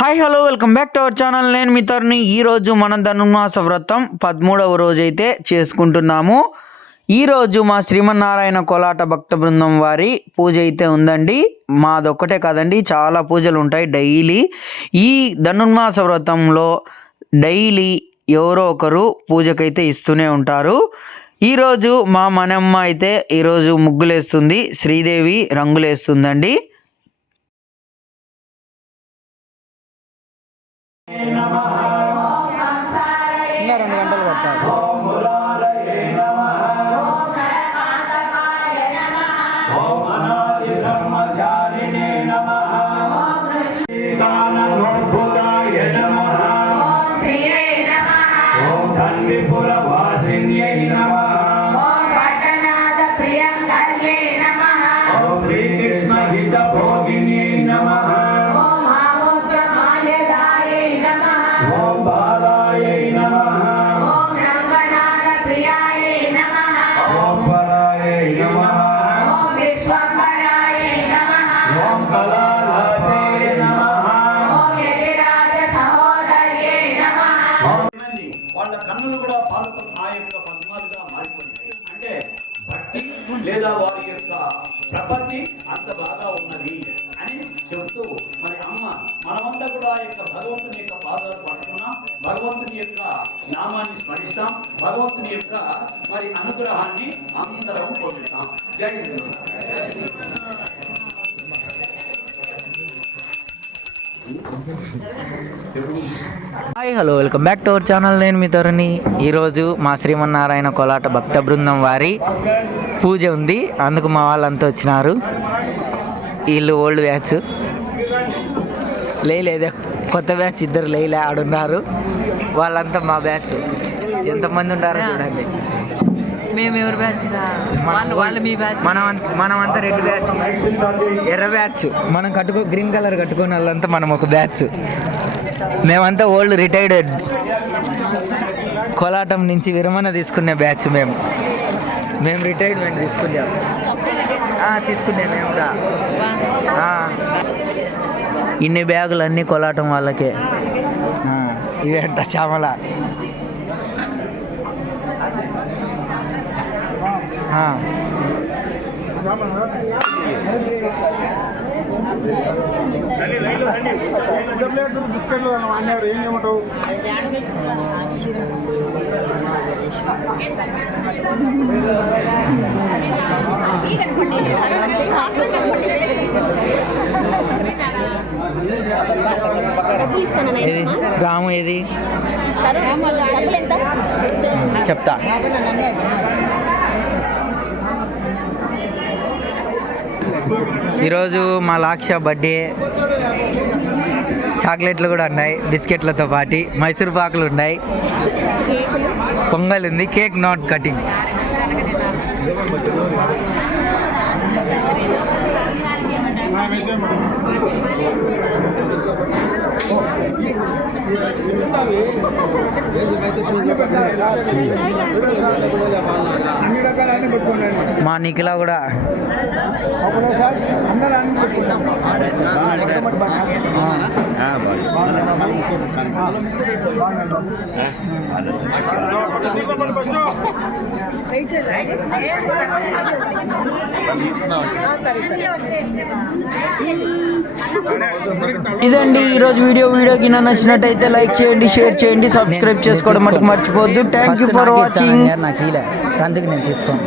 Hi hello welcome back to our channel. నేను మీ తరుణి. ఈరోజు మనం ధనుర్మాస వ్రతం 13వ రోజు అయితే చేసుకుంటున్నాము. ఈరోజు మా శ్రీమన్నారాయణ కోలాట భక్త బృందం వారి పూజ అయితే ఉందండి. మాదొక్కటే కాదండి, చాలా పూజలు ఉంటాయి డైలీ. ఈ ధనుర్మాస వ్రతంలో డైలీ ఎవరో ఒకరు పూజకైతే ఇస్తూనే ఉంటారు. ఈరోజు మా మనమ్మ అయితే ఈరోజు ముగ్గులేస్తుంది, శ్రీదేవి రంగులేస్తుందండి. 2 గంటలు పట్టాలి. వాళ్ళ కన్నులు కూడా పాలతో ఆ యొక్క పద్మాలుగా మారిపోయినాయి. అంటే భక్తి లేదా వారి యొక్క ప్రపత్తి అంత బాగా ఉన్నది అని చెబుతూ మరి అమ్మ మనమంతా కూడా ఆ యొక్క భగవంతుని యొక్క పాదాలు పట్టుకున్నాం, భగవంతుని యొక్క నామాన్ని స్మరిస్తాం, భగవంతుని యొక్క మరి అనుగ్రహాన్ని అందరం పొందుతాం. జై Shri Ram. Hi hello welcome back to our channel. నేను మీ తరుణి. ఈరోజు మా శ్రీమన్నారాయణ కోలాట భక్త బృందం వారి పూజ ఉంది, అందుకు మా వాళ్ళంతా వచ్చినారు. వీళ్ళు ఓల్డ్ బ్యాచ్, లేదే కొత్త బ్యాచ్ ఇద్దరు లేలే ఆడున్నారు. వాళ్ళంతా మా బ్యాచ్. ఎంతమంది ఉంటారో చూడండి. మేము ఎవరు బ్యాచ్? మనమంతా రెడ్ బ్యాచ్, ఎర్ర బ్యాచ్. మనం గ్రీన్ కలర్ కట్టుకున్న వాళ్ళంతా మనం ఒక బ్యాచ్. మేమంతా ఓల్డ్ రిటైర్డ్ కోలాటం నుంచి విరమణ తీసుకునే బ్యాచ్. మేము రిటైర్మెంట్ తీసుకున్నాము. మేము కూడా. ఇన్ని బ్యాగులు అన్నీ కోలాటం వాళ్ళకే. ఇవేంట చామల. ఏది రాము, ఏది చెప్తా. ఈరోజు మా లాక్ష బర్త్డే. చాక్లెట్లు కూడా ఉన్నాయి బిస్కెట్లతో పాటు, మైసూర్ పాకులు ఉన్నాయి, పొంగల్ ఉంది, కేక్ నాట్ కటింగ్. మా నిఖిల కూడా. ఇదండి ఈరోజు వీడియోకి నచ్చినట్టయితే లైక్ చేయండి, షేర్ చేయండి, సబ్స్క్రైబ్ చేసుకోవడం మటుకు మర్చిపోవద్దు. Thank you for watching. నాకు అందుకు నేను తీసుకోండి.